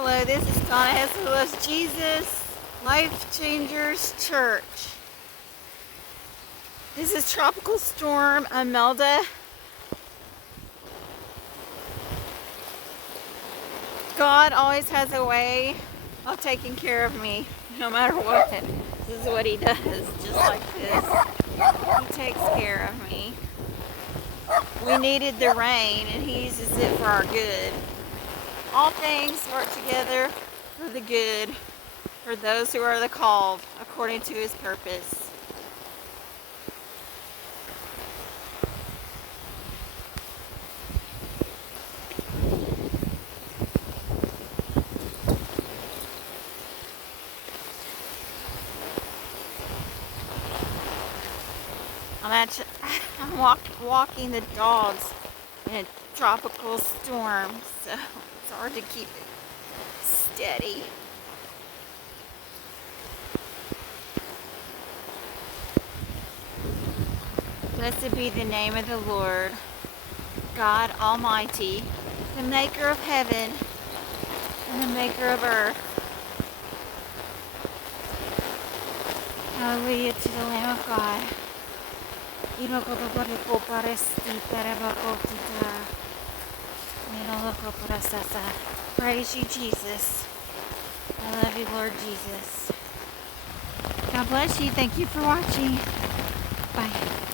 Hello, this is Donna Hess Jesus Life Changers Church. This is Tropical Storm Imelda. God always has a way of taking care of me, no matter what. This is what He does, just like this. He takes care of me. We needed the rain, and He uses it for our good. All things work together for the good, for those who are the called, according to His purpose. I'm walking the dogs in a tropical storm, so it's hard to keep it steady. Blessed be the name of the Lord, God Almighty, the maker of heaven and the maker of earth. Hallelujah to the Lamb of God. Praise you, Jesus. I love you, Lord Jesus. God bless you. Thank you for watching. Bye.